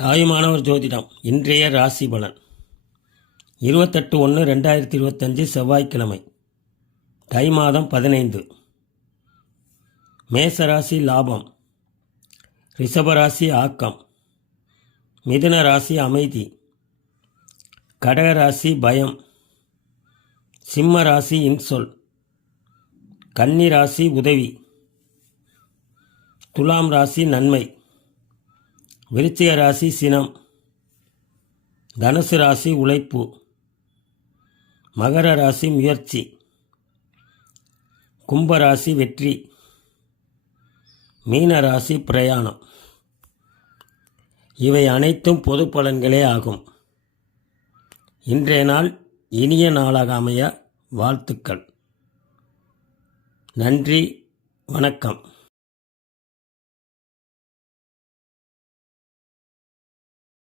தாயுமானவர் ஜோதிடம் இன்றைய ராசி பலன் 28/1/2025 செவ்வாய்க்கிழமை தை மாதம் 15. மேசராசி லாபம், ரிஷபராசி ஆக்கம், மிதுன ராசி அமைதி, கடகராசி பயம், சிம்ம ராசி இன்சொல், கன்னி ராசி உதவி, துலாம் ராசி நன்மை, விருச்சிக ராசி சினம், தனுசு ராசி உழைப்பு, மகர ராசி முயற்சி, கும்பராசி வெற்றி, மீன ராசி பிரயாணம். இவை அனைத்தும் பொது பலன்களே ஆகும். இன்றைய நாள் இனிய நாளாக அமைய வாழ்த்துக்கள். நன்றி, வணக்கம்.